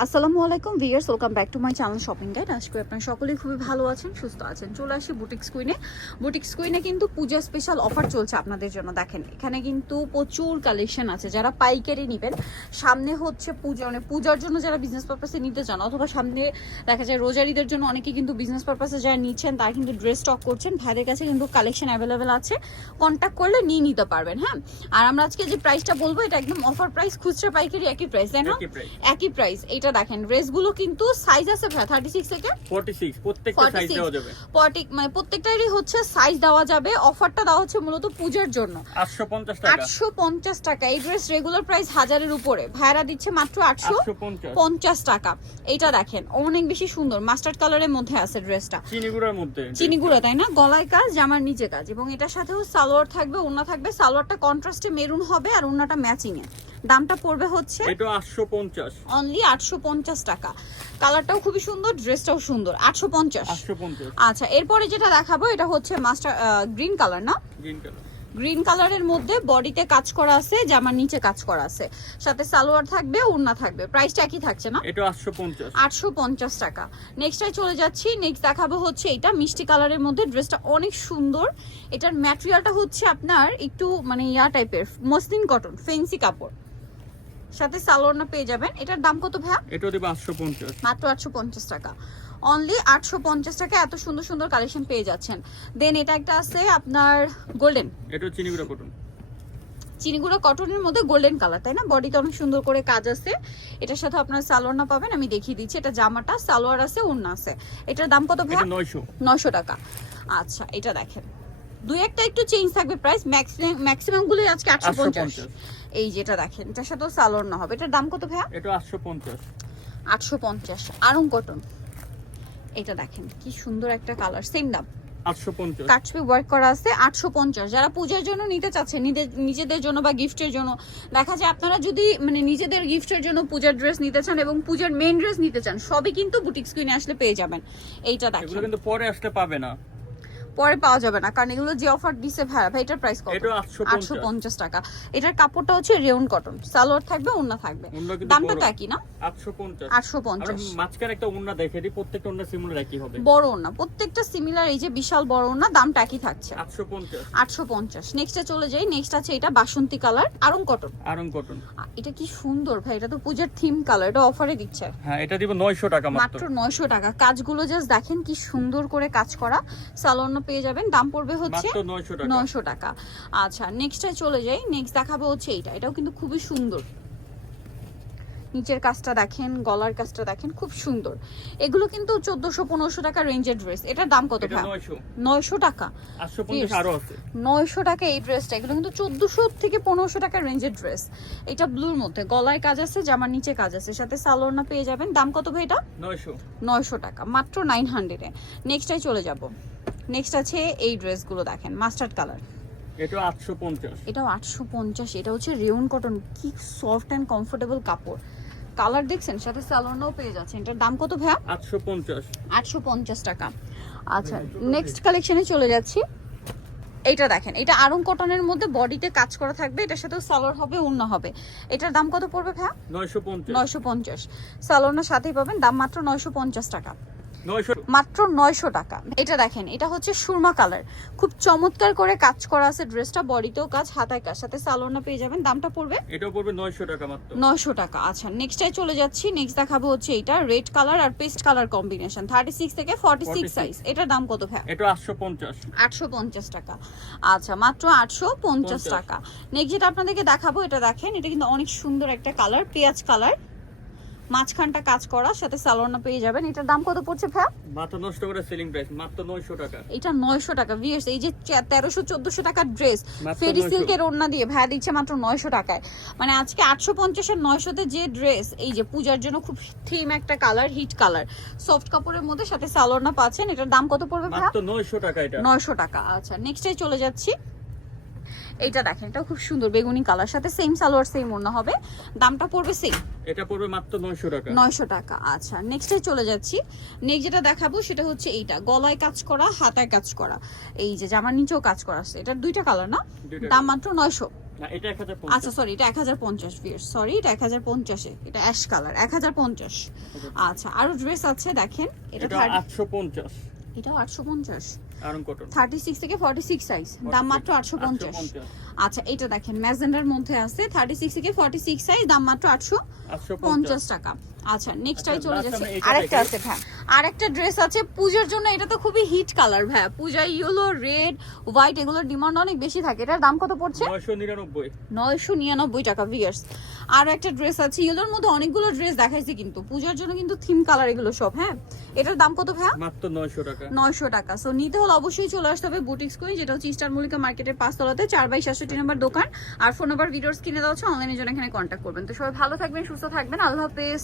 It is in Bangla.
আসসালামু আলাইকুম viewers welcome back to my channel shopping guide আজকে করি আপনারা সকলেই খুবই ভালো আছেন সুস্থ আছেন। চলে আসি বুটিক স্কুইনে বুটিক স্কুইনে কিন্তু পূজা স্পেশাল অফার চলছে আপনাদের জন্য। দেখেন এখানে কিন্তু প্রচুর কালেকশন আছে। যারা পাইকারি নেবেন সামনে হচ্ছে পূজা মানে পূজার জন্য যারা বিজনেস পারপাসে নিতে চান অথবা সামনে দেখা যায় রোজারিদের জন্য অনেকে কিন্তু বিজনেস পারপাসে যারা নিচ্ছেন তারা কিন্তু ড্রেস স্টক করছেন। ভাইদের কাছে কিন্তু কালেকশন অ্যাভেলেবেল আছে। কন্ট্যাক্ট করলে নিয়ে নিতে পারবেন হ্যাঁ? আর আমরা আজকে যে প্রাইসটা বলব এটা একদম অফার প্রাইস খুচরা পাইকারি একই প্রাইস তাই না? একই একই প্রাইস এটা দেখেন ড্রেসগুলো কিন্তু সাইজ আছে ভাই থার্টি সিক্স থেকে 46 প্রত্যেকটা সাইজ দেওয়া যাবে। পটিক মানে প্রত্যেকটারই হচ্ছে সাইজ দেওয়া যাবে অফারটা দেওয়া হচ্ছে মূলত পূজার জন্য। 850 টাকা। আটশো পঞ্চাশ টাকা। এই ড্রেস রেগুলার প্রাইস হাজারের উপরে। ভাইরা দিচ্ছে মাত্র আটশো 850 পঞ্চাশ। টাকা। এইটা দেখেন অনেক বেশি সুন্দর। মাস্টার্ড কালারের মধ্যে আছে ড্রেসটা চিনিগুড়ার মধ্যে। চিনি গুঁড়ো তাই না? গলায় কাজ জামার নিচে কাজ। এবং এটার সাথেও সালোয়ার থাকবে ওড়না থাকবে। সালোয়ারটা কন্ট্রাস্টে মেরুন হবে আর ওড়নাটা ম্যাচিং এ দামটা পড়বে হচ্ছে এটা 850 অনলি আটশো পঞ্চাশ টাকা। কালারটাও খুবই সুন্দর ড্রেসটাও সুন্দর। আটশো পঞ্চাশ। 850 আচ্ছা এরপরে যেটা দেখাবো এটা হচ্ছে মাস্টার গ্রিন কালার না? Green colour. গ্রিন কালারের মধ্যে বডিতে কাজ করা আছে জামার নিচে কাজ করা আছে। সাথে সালোয়ার থাকবে ওড়না থাকবে। প্রাইসটা একই থাকছে না? এটা 850 আটশো পঞ্চাশ টাকা। নেক্সটে চলে যাচ্ছি। নেক্সট দেখাবো হচ্ছে এটা মিষ্টি কালারের মধ্যে। ড্রেসটা অনেক সুন্দর। এটার ম্যাটেরিয়ালটা হচ্ছে আপনার একটু মানে ইয়া টাইপের মসলিন কটন ফেন্সি কাপড়। সাথে সালোয়ারনা পেয়ে যাবেন। এটার দাম কত ভাইয়া? এটা দেব 850 মাত্র আটশো পঞ্চাশ টাকা। অনলি আটশো পঞ্চাশ টাকা এত সুন্দর সুন্দর কালেকশন পেয়ে যাচ্ছেন। দেন এটা একটা আছে আপনার গোল্ডেন এটা চিনিগুড়া কটন চিনিগুলো কটনের মধ্যে গোল্ডেন কালার তাই না? বডিতে অনেক সুন্দর করে কাজ আছে। এটার সাথে আপনার সালোয়ার না পাবেন আমি দেখিয়ে দিচ্ছি। এটা জামাটা সালোয়ার আছে ওড়না আছে। এটার দাম কত ভাইয়া? এটা 900 নশো টাকা। আচ্ছা এটা দেখেন। দুই একটা একটু চেঞ্জ থাকবে প্রাইস ম্যাক্সিমাম গুলোই আজকে আটশো পঞ্চাশ। এই যেটা দেখেন এটার সাথেও সালোয়ার না হবে। এটার দাম কত ভাইয়া? এটা 850 আটশো পঞ্চাশ। আরং কটন এটা দেখেন কি সুন্দর একটা কালার সেম দাম। 850 কাটছবি ওয়ার্ক করা আছে আটশো পঞ্চাশ। যারা পূজার জন্য নিতে চাচ্ছে নিজেদের জন্য বা গিফটের জন্য দেখা যায় আপনারা যদি মানে নিজেদের গিফটের জন্য পূজার ড্রেস নিতে চান এবং পূজার মেন ড্রেস নিতে চান সবই কিন্তু বুটিক স্ক্রিনে আসলে পেয়ে যাবেন। এইটা দেখেন। কিন্তু পরে আসলে পাবে না। পরে পাওয়া যাবে না। কারণ এগুলো যে অফার দিছে ভাই ভাই এটার প্রাইস কত? এটা আটশো 850 পঞ্চাশ টাকা। এটার কাপড়টা হচ্ছে রেউন কটন সালোয়ার থাকবে ওন্না থাকবে। দামটা। তো একই না? 850 আটশো পঞ্চাশ। মাঝখানে একটা ওন্না দেখে দিই প্রত্যেকটা ওন্না সিমিলার একই হবে। বড় ওন্না প্রত্যেকটা সিমিলার এই যে বিশাল বড় ওন্না দামটা একই থাকছে। 850 আটশো পঞ্চাশ। নেক্সটে চলে যাই। নেক্সট আছে এটা বাসন্তী colour Aarong cotton Aarong cotton এটা কি সুন্দর ভাই। এটা তো পূজার থিম কালার এটা অফারে দিচ্ছে। হ্যাঁ এটা দিব 900 টাকা মাত্র। মাত্র নয়শো টাকা। কাজগুলো জাস্ট দেখেন কি সুন্দর করে কাজ করা। সালোয়ার পেয়ে যাবেন। দাম পড়বে হচ্ছে মাত্র 900 টাকা। নয়শো টাকা। আচ্ছা নেক্সটে চলে যাই। নেক্সট দেখাবো হচ্ছে এইটা। এটাও কিন্তু খুবই সুন্দর। নিচের কাজটা দেখেন গলার কাজটা দেখেন খুব সুন্দর। এগুলো কিন্তু চোদ্দশো পনেরোশো টাকা রেঞ্জের ড্রেস এটার দাম কত ভাই? নয়শো। টাকা। 850 আরও আছে। নয়শো টাকা এই ড্রেসটা এগুলো কিন্তু চোদ্দশো থেকে পনেরোশো টাকা রেঞ্জের ড্রেস এটা ব্লুর মধ্যে। গলায় কাজ আছে জামার নিচে কাজ আছে। সাথে সালোয়ার পেয়ে যাবেন। দাম কত ভাই এটা? 900 নয়শো টাকা। মাত্র নাইন হান্ড্রেডে নেক্সটাই চলে যাব। নেক্সট আছে এই ড্রেসগুলো দেখেন মাস্টার্ড কালার এটা 850 এটাও আটশো পঞ্চাশ এটা হচ্ছে রেউন কটন কি সফট অ্যান্ড কমফোর্টেবল কাপড়। কালার দেখছেন? সাথে সালোয়ারও পেয়ে যাচ্ছেন। এটার দাম কত ভাইয়া? 850 আটশো পঞ্চাশ টাকা। আচ্ছা নেক্সট কালেকশনে চলে যাচ্ছি। এইটা দেখেন এটা আরং কটনের মধ্যে বডিতে কাজ করা থাকবে এটার সাথেও সালোয়ার হবে অন্য হবে। এটার দাম কত পড়বে ভাইয়া? 950 নয়শো পঞ্চাশ। সালোয়ারের সাথেই পাবেন দাম মাত্র নয়শো পঞ্চাশ টাকা। 900 মাত্র নয়শো টাকা। এটা দেখেন এটা হচ্ছে সুরমা কালার। খুব চমৎকার করে কাজ করা আছে ড্রেসটা বডিতেও কাজ হাতায় কাজ। সাথে সালোয়ারটা পেয়ে যাবেন দামটা পড়বে এটাও পড়বে 900 টাকা মাত্র। নয়শো টাকা। আচ্ছা নেক্সটে চলে যাচ্ছি। নেক্সট দেখাবো হচ্ছে এটা রেড কালার আর paste colour combination thirty six থেকে ফর্টি সিক্স সাইজ এটার দাম কত ভাই এটা 850 আটশো পঞ্চাশ টাকা। আচ্ছা মাত্র আটশো পঞ্চাশ টাকা। নেক্সট যেটা আপনাদেরকে দেখাবো এটা দেখেন এটা কিন্তু অনেক সুন্দর একটা কালার পেঁয়াজ কালার মাঝখানটা কাজ করা সাথে সালোয়ারনা পেয়ে যাবেন। এটার দাম কত পড়ছে ভাই মাত্র নষ্ট করে সেলিং প্রাইস মাত্র 900 টাকা। এটা নয়শো টাকা ভিএস এই যে তেরোশো চোদ্দশো টাকার ড্রেস ফেরি সিল্কের ওড়না দিয়ে ভাইয়া দিচ্ছে মাত্র নয়শো টাকায়। মানে আজকে আটশো পঞ্চাশের নয়শোতে যে ড্রেস এই যে পূজার জন্য খুব থিম একটা কালার হিট কালার সফট কাপড়ের মধ্যে সাথে সালোয়ারনা পাচ্ছেন এটার দাম কত পড়বে ভাইয়া? মাত্র 900 টাকা এটা। নয়শো টাকা আচ্ছা নেক্সটে চলে যাচ্ছি। এইটা দেখেন এটা খুব সুন্দর বেগুনি কালার সাথে সেম সালোয়ার সেম ওড়না হবে। দামটা পড়বে সেম এটা পড়বে মাত্র 900 টাকা। নয়শো টাকা আচ্ছা। নেক্সটে চলে যাচ্ছি। নেক্সট যেটা দেখাবো সেটা হচ্ছে এইটা গলায় কাজ করা হাতায় কাজ করা। এই যে জামার নিচেও কাজ করা আছে। এটার দুইটা কালার না? দাম মাত্র নয়শো। না এটা এক হাজার আচ্ছা সরি এটা এক হাজার পঞ্চাশ সরি এটা এক হাজার পঞ্চাশে। এটা অ্যাশ কালার এক হাজার পঞ্চাশ। আচ্ছা। আরও ড্রেস আছে দেখেন। এটা আটশো পঞ্চাশ। এটাও আটশো পঞ্চাশ। আরং কটন থার্টি সিক্স থেকে ফর্টি সিক্স সাইজ দাম মাত্র আটশো পঞ্চাশ। আচ্ছা এটা দেখেন ম্যাজেন্ডার মধ্যে আছে থার্টি সিক্স থেকে ফর্টি সিক্স সাইজ দাম মাত্র আটশো আটশো পঞ্চাশ। টাকা। আচ্ছা নেক্সট টাই আচ্ছা, চলে যাচ্ছে আরেকটা আছে ভাই আরেকটা ড্রেস আছে পূজার জন্য এটা তো খুবই হিট কালার ভাই পূজায় ইয়েলো রেড হোয়াইট এগুলোর ডিমান্ড অনেক বেশি থাকে। এটার দাম কত পড়ছে? নয়শো নিরানব্বই। নয়শো নিরানব্বই টাকা ভিয়ার্স আর একটা ড্রেস আছে ইয়েলোর মধ্যে অনেকগুলো ড্রেস দেখাইছি কিন্তু পূজার জন্য কিন্তু থিম কালার এগুলো সব হ্যাঁ। এটার দাম কত ভাইয়া? মাত্র নয়শো টাকা। নয়শো টাকা। সো নিতে হলে অবশ্যই চলে আসতে হবে বুটিক্স কুইন যেটা হচ্ছে ইস্টার মল্লিকা মার্কেটের পাঁচতলাতে চার বাই সাতষট্টি নম্বর দোকান। আর ফোন নাম্বার ভিডিওস কিনে দেওয়া হচ্ছে অনলাইনের জন্য এখানে কন্ট্যাক্ট করবেন। তো সবাই ভালো থাকবেন, সুস্থ থাকবেন। আল্লাহ হাফেজ।